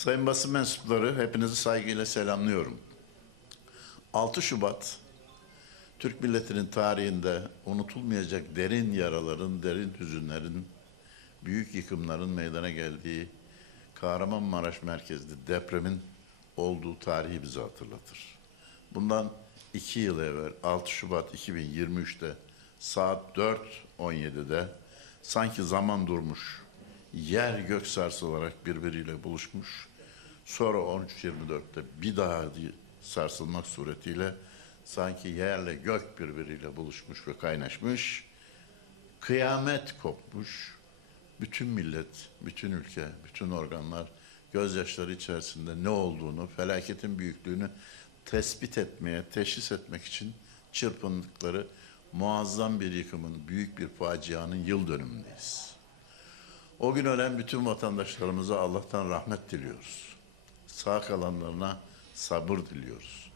Sayın basın mensupları hepinizi saygıyla selamlıyorum. 6 Şubat Türk milletinin tarihinde unutulmayacak derin yaraların, derin hüzünlerin, büyük yıkımların meydana geldiği Kahramanmaraş merkezli depremin olduğu tarihi bize hatırlatır. Bundan iki yıl evvel 6 Şubat 2023'te saat 4.17'de sanki zaman durmuş, yer gök sarsılarak birbiriyle buluşmuş, sonra 13.24'te bir daha sarsılmak suretiyle sanki yerle gök birbiriyle buluşmuş ve kaynaşmış, kıyamet kopmuş, bütün millet, bütün ülke, bütün organlar gözyaşları içerisinde ne olduğunu, felaketin büyüklüğünü tespit etmeye, teşhis etmek için çırpındıkları muazzam bir yıkımın, büyük bir facianın yıl dönümündeyiz. O gün ölen bütün vatandaşlarımıza Allah'tan rahmet diliyoruz. Sağ kalanlarına sabır diliyoruz.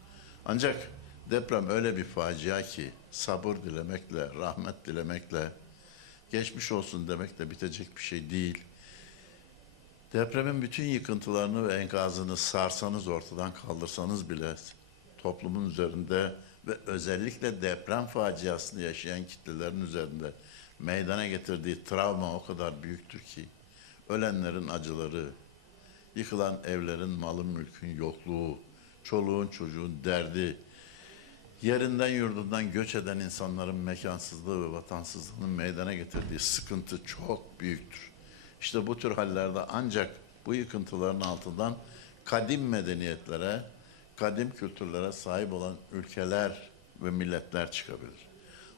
Ancak deprem öyle bir facia ki sabır dilemekle, rahmet dilemekle, geçmiş olsun demekle bitecek bir şey değil. Depremin bütün yıkıntılarını ve enkazını sarsanız ortadan kaldırsanız bile toplumun üzerinde ve özellikle deprem faciasını yaşayan kitlelerin üzerinde meydana getirdiği travma o kadar büyüktür ki ölenlerin acıları, yıkılan evlerin, malın, mülkün yokluğu, çoluğun, çocuğun derdi, yerinden yurdundan göç eden insanların mekansızlığı ve vatansızlığının meydana getirdiği sıkıntı çok büyüktür. İşte bu tür hallerde ancak bu yıkıntıların altından kadim medeniyetlere, kadim kültürlere sahip olan ülkeler ve milletler çıkabilir.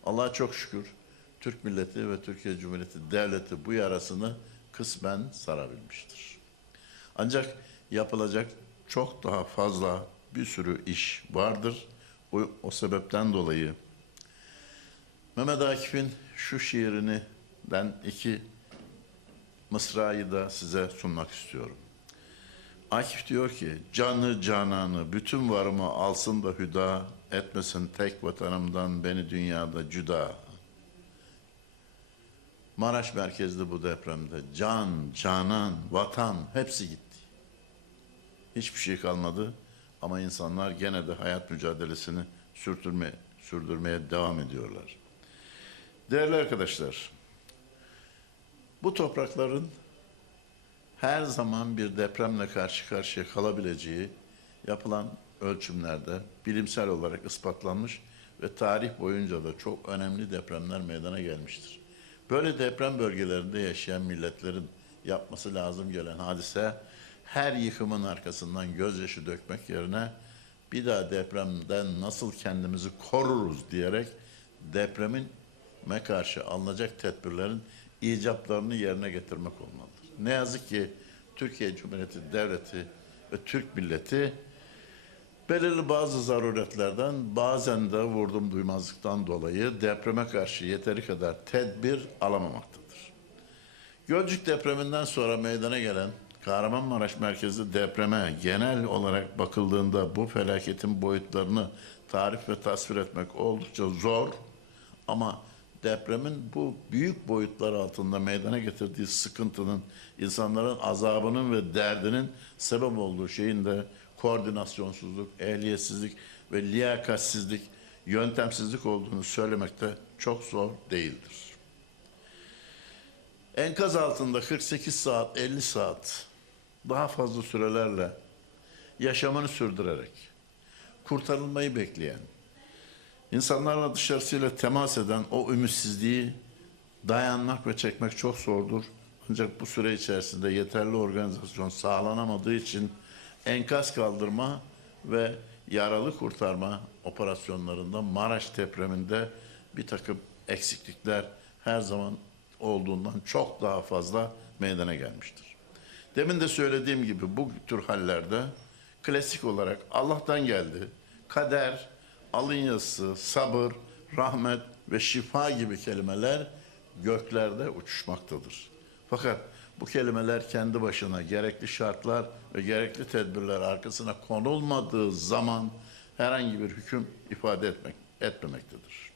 Allah'a çok şükür Türk milleti ve Türkiye Cumhuriyeti devleti bu yarasını kısmen sarabilmiştir. Ancak yapılacak çok daha fazla bir sürü iş vardır. O, o sebepten dolayı Mehmet Akif'in şu şiirini ben iki mısrayı da size sunmak istiyorum. Akif diyor ki, canı cananı, bütün varımı alsın da hüda, etmesin tek vatanımdan beni dünyada cüda. Maraş merkezli bu depremde can, canan, vatan hepsi gitti. Hiçbir şey kalmadı ama insanlar gene de hayat mücadelesini sürdürme, sürdürmeye devam ediyorlar. Değerli arkadaşlar, bu toprakların her zaman bir depremle karşı karşıya kalabileceği yapılan ölçümlerde bilimsel olarak ispatlanmış ve tarih boyunca da çok önemli depremler meydana gelmiştir. Böyle deprem bölgelerinde yaşayan milletlerin yapması lazım gelen hadise her yıkımın arkasından gözyaşı dökmek yerine bir daha depremden nasıl kendimizi koruruz diyerek depremin me karşı alınacak tedbirlerin icaplarını yerine getirmek olmalıdır. Ne yazık ki Türkiye Cumhuriyeti Devleti ve Türk milleti belirli bazı zaruretlerden bazen de vurdum duymazlıktan dolayı depreme karşı yeteri kadar tedbir alamamaktadır. Gölcük depreminden sonra meydana gelen Kahramanmaraş merkezli depreme genel olarak bakıldığında bu felaketin boyutlarını tarif ve tasvir etmek oldukça zor ama depremin bu büyük boyutlar altında meydana getirdiği sıkıntının, insanların azabının ve derdinin sebep olduğu şeyin de koordinasyonsuzluk, ehliyetsizlik ve liyakatsizlik, yöntemsizlik olduğunu söylemekte çok zor değildir. Enkaz altında 48 saat, 50 saat daha fazla sürelerle yaşamını sürdürerek kurtarılmayı bekleyen, insanlarla dışarısıyla temas eden o ümitsizliği dayanmak ve çekmek çok zordur. Ancak bu süre içerisinde yeterli organizasyon sağlanamadığı için enkaz kaldırma ve yaralı kurtarma operasyonlarında Maraş depreminde bir takım eksiklikler her zaman olduğundan çok daha fazla meydana gelmiştir. Demin de söylediğim gibi bu tür hallerde klasik olarak Allah'tan geldi, kader, alın sabır, rahmet ve şifa gibi kelimeler göklerde uçuşmaktadır. Fakat bu kelimeler kendi başına gerekli şartlar ve gerekli tedbirler arkasına konulmadığı zaman herhangi bir hüküm ifade etmek etmemektedir.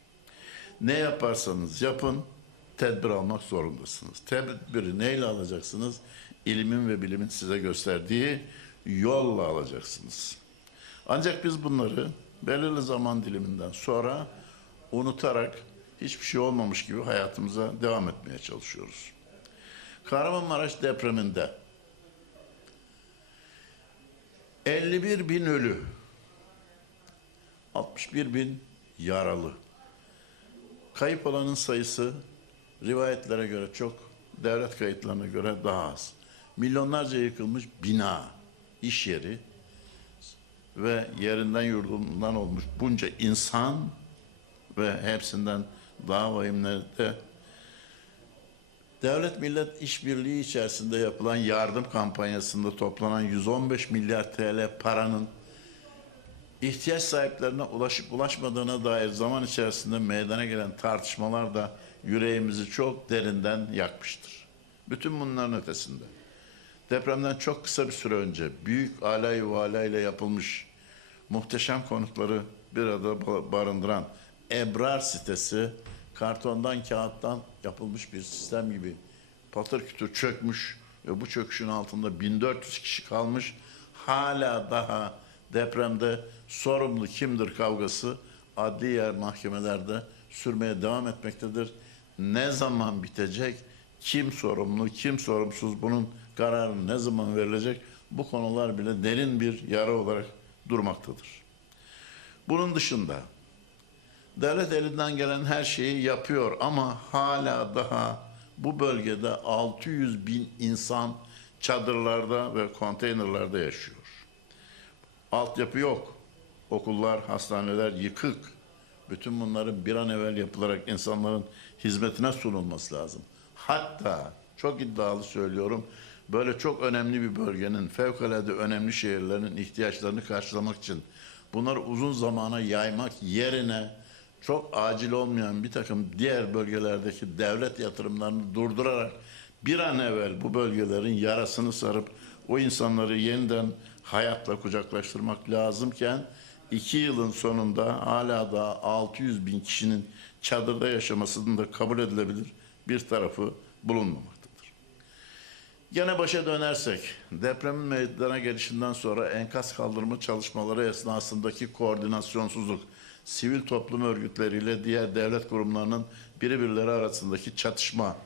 Ne yaparsanız yapın tedbir almak zorundasınız. Tedbiri neyle alacaksınız? İlimin ve bilimin size gösterdiği yolla alacaksınız. Ancak biz bunları belirli zaman diliminden sonra unutarak hiçbir şey olmamış gibi hayatımıza devam etmeye çalışıyoruz. Kahramanmaraş depreminde 51 bin ölü, 61 bin yaralı. Kayıp olanın sayısı rivayetlere göre çok, devlet kayıtlarına göre daha az. Milyonlarca yıkılmış bina, iş yeri ve yerinden yurdundan olmuş bunca insan ve hepsinden daha vahimleri de Devlet millet işbirliği içerisinde yapılan yardım kampanyasında toplanan 115 milyar TL paranın ihtiyaç sahiplerine ulaşıp ulaşmadığına dair zaman içerisinde meydana gelen tartışmalar da yüreğimizi çok derinden yakmıştır. Bütün bunların ötesinde depremden çok kısa bir süre önce büyük alay vala ile yapılmış muhteşem konutları bir arada ba- barındıran Ebrar sitesi kartondan kağıttan yapılmış bir sistem gibi patır kütür çökmüş ve bu çöküşün altında 1400 kişi kalmış. Hala daha depremde sorumlu kimdir kavgası adli yer mahkemelerde sürmeye devam etmektedir. Ne zaman bitecek? Kim sorumlu, kim sorumsuz bunun kararı ne zaman verilecek? Bu konular bile derin bir yara olarak durmaktadır. Bunun dışında devlet elinden gelen her şeyi yapıyor ama hala daha bu bölgede 600 bin insan çadırlarda ve konteynerlarda yaşıyor. Altyapı yok. Okullar, hastaneler yıkık. Bütün bunların bir an evvel yapılarak insanların hizmetine sunulması lazım. Hatta çok iddialı söylüyorum böyle çok önemli bir bölgenin fevkalade önemli şehirlerin ihtiyaçlarını karşılamak için bunları uzun zamana yaymak yerine çok acil olmayan bir takım diğer bölgelerdeki devlet yatırımlarını durdurarak bir an evvel bu bölgelerin yarasını sarıp o insanları yeniden hayatla kucaklaştırmak lazımken iki yılın sonunda hala da 600 bin kişinin çadırda yaşamasının da kabul edilebilir bir tarafı bulunmamaktadır. Gene başa dönersek, depremin meydana gelişinden sonra enkaz kaldırma çalışmaları esnasındaki koordinasyonsuzluk, sivil toplum örgütleriyle diğer devlet kurumlarının birbirleri arasındaki çatışma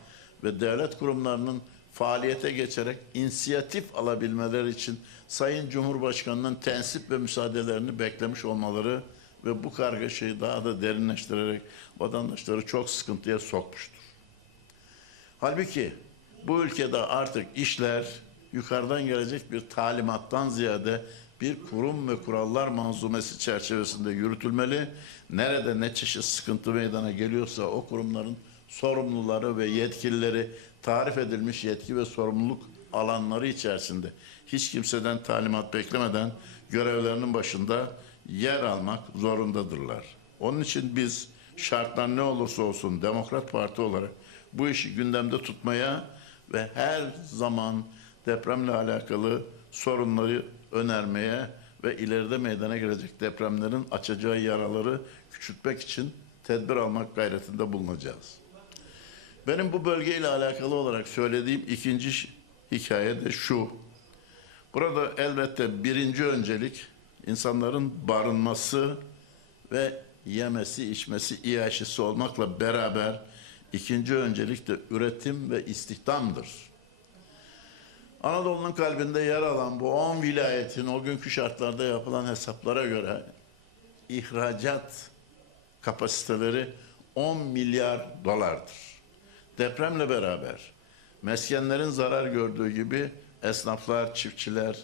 ve devlet kurumlarının faaliyete geçerek inisiyatif alabilmeleri için Sayın Cumhurbaşkanı'nın tensip ve müsaadelerini beklemiş olmaları ve bu kargaşayı daha da derinleştirerek vatandaşları çok sıkıntıya sokmuştur. Halbuki bu ülkede artık işler yukarıdan gelecek bir talimattan ziyade bir kurum ve kurallar manzumesi çerçevesinde yürütülmeli. Nerede ne çeşit sıkıntı meydana geliyorsa o kurumların sorumluları ve yetkilileri tarif edilmiş yetki ve sorumluluk alanları içerisinde hiç kimseden talimat beklemeden görevlerinin başında yer almak zorundadırlar. Onun için biz şartlar ne olursa olsun Demokrat Parti olarak bu işi gündemde tutmaya ve her zaman depremle alakalı sorunları önermeye ve ileride meydana gelecek depremlerin açacağı yaraları küçültmek için tedbir almak gayretinde bulunacağız. Benim bu bölgeyle alakalı olarak söylediğim ikinci hikaye de şu. Burada elbette birinci öncelik insanların barınması ve yemesi, içmesi, iaşesi olmakla beraber ikinci öncelik de üretim ve istihdamdır. Anadolu'nun kalbinde yer alan bu 10 vilayetin o günkü şartlarda yapılan hesaplara göre ihracat kapasiteleri 10 milyar dolardır. Depremle beraber meskenlerin zarar gördüğü gibi esnaflar, çiftçiler,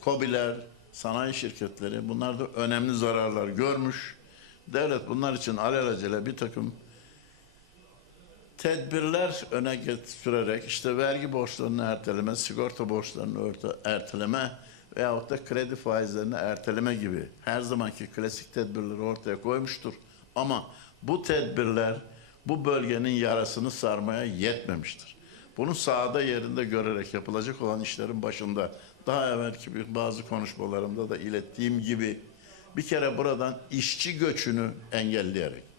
kobiler, sanayi şirketleri bunlar da önemli zararlar görmüş. Devlet bunlar için alelacele bir takım tedbirler öne get- sürerek işte vergi borçlarını erteleme, sigorta borçlarını erteleme veyahut da kredi faizlerini erteleme gibi her zamanki klasik tedbirleri ortaya koymuştur. Ama bu tedbirler bu bölgenin yarasını sarmaya yetmemiştir. Bunu sahada yerinde görerek yapılacak olan işlerin başında daha evvelki bir bazı konuşmalarımda da ilettiğim gibi bir kere buradan işçi göçünü engelleyerek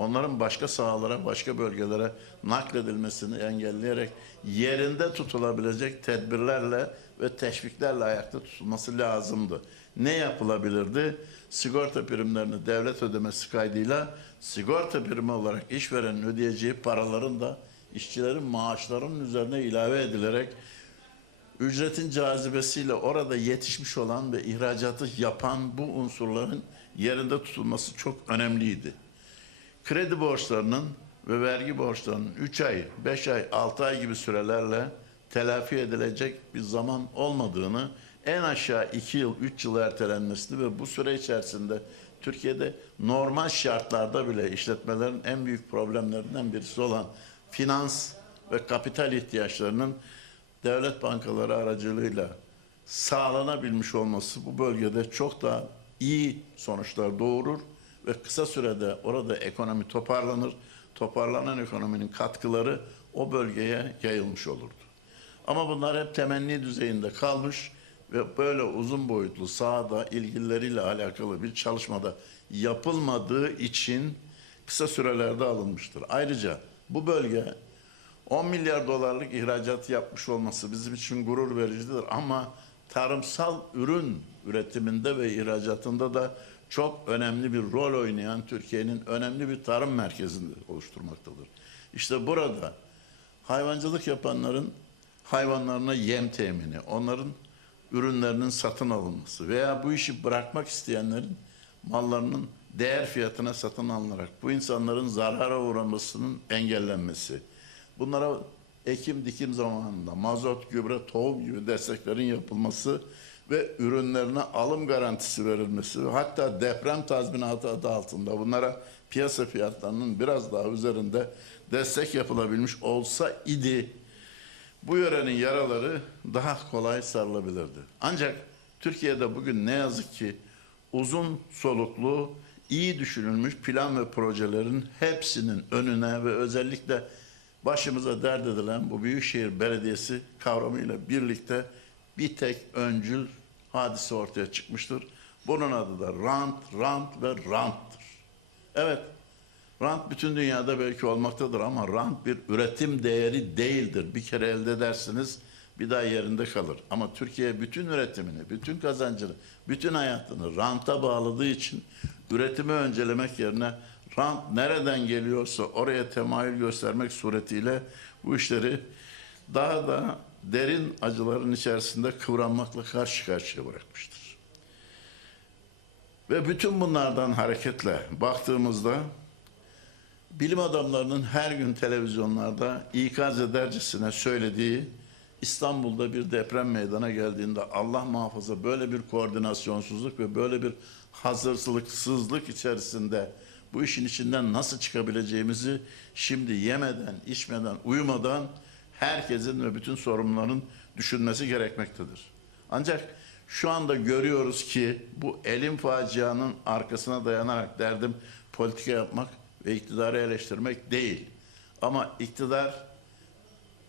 onların başka sahalara, başka bölgelere nakledilmesini engelleyerek yerinde tutulabilecek tedbirlerle ve teşviklerle ayakta tutulması lazımdı. Ne yapılabilirdi? Sigorta primlerini devlet ödemesi kaydıyla sigorta primi olarak işverenin ödeyeceği paraların da işçilerin maaşlarının üzerine ilave edilerek ücretin cazibesiyle orada yetişmiş olan ve ihracatı yapan bu unsurların yerinde tutulması çok önemliydi. Kredi borçlarının ve vergi borçlarının 3 ay, 5 ay, 6 ay gibi sürelerle telafi edilecek bir zaman olmadığını, en aşağı 2 yıl, 3 yıl ertelenmesini ve bu süre içerisinde Türkiye'de normal şartlarda bile işletmelerin en büyük problemlerinden birisi olan finans ve kapital ihtiyaçlarının devlet bankaları aracılığıyla sağlanabilmiş olması bu bölgede çok daha iyi sonuçlar doğurur ve kısa sürede orada ekonomi toparlanır. Toparlanan ekonominin katkıları o bölgeye yayılmış olurdu. Ama bunlar hep temenni düzeyinde kalmış ve böyle uzun boyutlu sahada ilgilileriyle alakalı bir çalışmada yapılmadığı için kısa sürelerde alınmıştır. Ayrıca bu bölge 10 milyar dolarlık ihracat yapmış olması bizim için gurur vericidir ama tarımsal ürün üretiminde ve ihracatında da çok önemli bir rol oynayan Türkiye'nin önemli bir tarım merkezini oluşturmaktadır. İşte burada hayvancılık yapanların hayvanlarına yem temini, onların ürünlerinin satın alınması veya bu işi bırakmak isteyenlerin mallarının değer fiyatına satın alınarak bu insanların zarara uğramasının engellenmesi, bunlara ekim dikim zamanında mazot, gübre, tohum gibi desteklerin yapılması ve ürünlerine alım garantisi verilmesi ve hatta deprem tazminatı adı altında bunlara piyasa fiyatlarının biraz daha üzerinde destek yapılabilmiş olsa idi bu yörenin yaraları daha kolay sarılabilirdi. Ancak Türkiye'de bugün ne yazık ki uzun soluklu, iyi düşünülmüş plan ve projelerin hepsinin önüne ve özellikle başımıza dert edilen bu Büyükşehir Belediyesi kavramıyla birlikte bir tek öncül hadise ortaya çıkmıştır. Bunun adı da rant, rant ve ranttır. Evet, Rant bütün dünyada belki olmaktadır ama rant bir üretim değeri değildir. Bir kere elde edersiniz bir daha yerinde kalır. Ama Türkiye bütün üretimini, bütün kazancını, bütün hayatını ranta bağladığı için üretimi öncelemek yerine rant nereden geliyorsa oraya temayül göstermek suretiyle bu işleri daha da derin acıların içerisinde kıvranmakla karşı karşıya bırakmıştır. Ve bütün bunlardan hareketle baktığımızda bilim adamlarının her gün televizyonlarda ikaz edercesine söylediği İstanbul'da bir deprem meydana geldiğinde Allah muhafaza böyle bir koordinasyonsuzluk ve böyle bir hazırsızlık içerisinde bu işin içinden nasıl çıkabileceğimizi şimdi yemeden, içmeden, uyumadan herkesin ve bütün sorumluların düşünmesi gerekmektedir. Ancak şu anda görüyoruz ki bu elim facianın arkasına dayanarak derdim politika yapmak ve iktidarı eleştirmek değil. Ama iktidar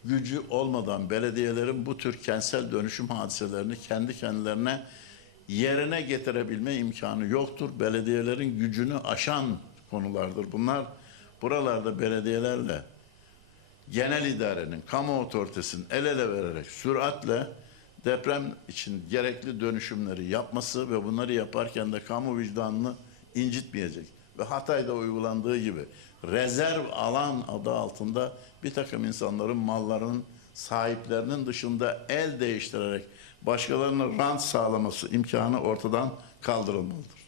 gücü olmadan belediyelerin bu tür kentsel dönüşüm hadiselerini kendi kendilerine yerine getirebilme imkanı yoktur. Belediyelerin gücünü aşan konulardır bunlar. Buralarda belediyelerle genel idarenin, kamu otoritesinin el ele vererek süratle deprem için gerekli dönüşümleri yapması ve bunları yaparken de kamu vicdanını incitmeyecek ve Hatay'da uygulandığı gibi rezerv alan adı altında bir takım insanların mallarının sahiplerinin dışında el değiştirerek başkalarına rant sağlaması imkanı ortadan kaldırılmalıdır.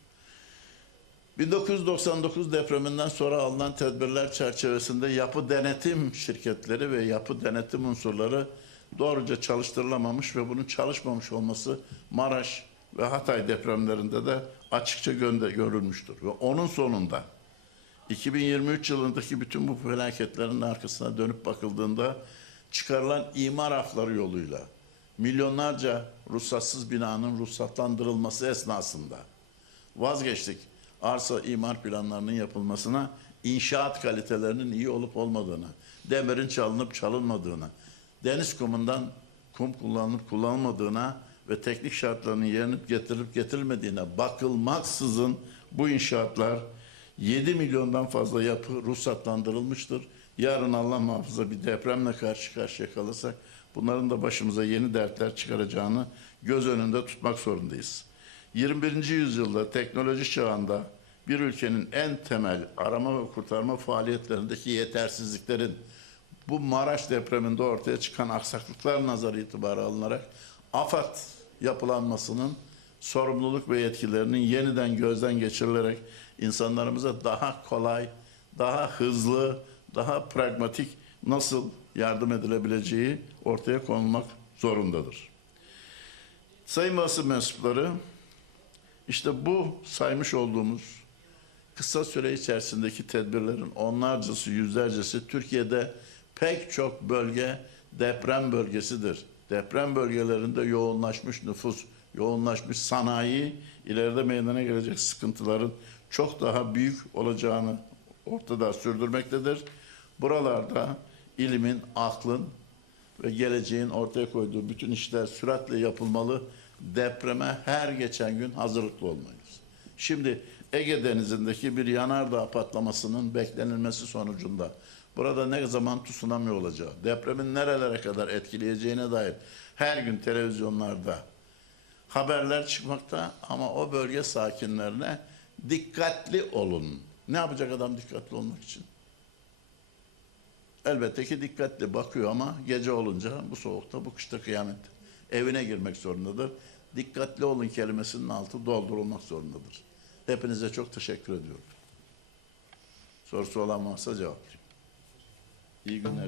1999 depreminden sonra alınan tedbirler çerçevesinde yapı denetim şirketleri ve yapı denetim unsurları doğruca çalıştırılamamış ve bunun çalışmamış olması Maraş ve Hatay depremlerinde de açıkça görülmüştür. Ve onun sonunda 2023 yılındaki bütün bu felaketlerin arkasına dönüp bakıldığında çıkarılan imar afları yoluyla milyonlarca ruhsatsız binanın ruhsatlandırılması esnasında vazgeçtik arsa imar planlarının yapılmasına, inşaat kalitelerinin iyi olup olmadığına, demirin çalınıp çalınmadığına, deniz kumundan kum kullanılıp kullanılmadığına ve teknik şartlarının yerine getirilip getirilmediğine bakılmaksızın bu inşaatlar 7 milyondan fazla yapı ruhsatlandırılmıştır. Yarın Allah muhafaza bir depremle karşı karşıya kalırsak bunların da başımıza yeni dertler çıkaracağını göz önünde tutmak zorundayız. 21. yüzyılda teknoloji çağında bir ülkenin en temel arama ve kurtarma faaliyetlerindeki yetersizliklerin bu Maraş depreminde ortaya çıkan aksaklıklar nazarı itibarı alınarak AFAD yapılanmasının sorumluluk ve yetkilerinin yeniden gözden geçirilerek insanlarımıza daha kolay, daha hızlı, daha pragmatik nasıl yardım edilebileceği ortaya konulmak zorundadır. Sayın basın mensupları, işte bu saymış olduğumuz kısa süre içerisindeki tedbirlerin onlarcası, yüzlercesi Türkiye'de pek çok bölge deprem bölgesidir. Deprem bölgelerinde yoğunlaşmış nüfus, yoğunlaşmış sanayi ileride meydana gelecek sıkıntıların çok daha büyük olacağını ortada sürdürmektedir. Buralarda ilimin, aklın ve geleceğin ortaya koyduğu bütün işler süratle yapılmalı. Depreme her geçen gün hazırlıklı olmalıyız. Şimdi Ege Denizi'ndeki bir yanardağ patlamasının beklenilmesi sonucunda burada ne zaman tsunami olacağı, depremin nerelere kadar etkileyeceğine dair her gün televizyonlarda haberler çıkmakta ama o bölge sakinlerine dikkatli olun. Ne yapacak adam dikkatli olmak için? Elbette ki dikkatli bakıyor ama gece olunca bu soğukta, bu kışta kıyamet. Evine girmek zorundadır. Dikkatli olun kelimesinin altı doldurulmak zorundadır. Hepinize çok teşekkür ediyorum. Sorusu olan varsa cevaplayayım. İyi günler.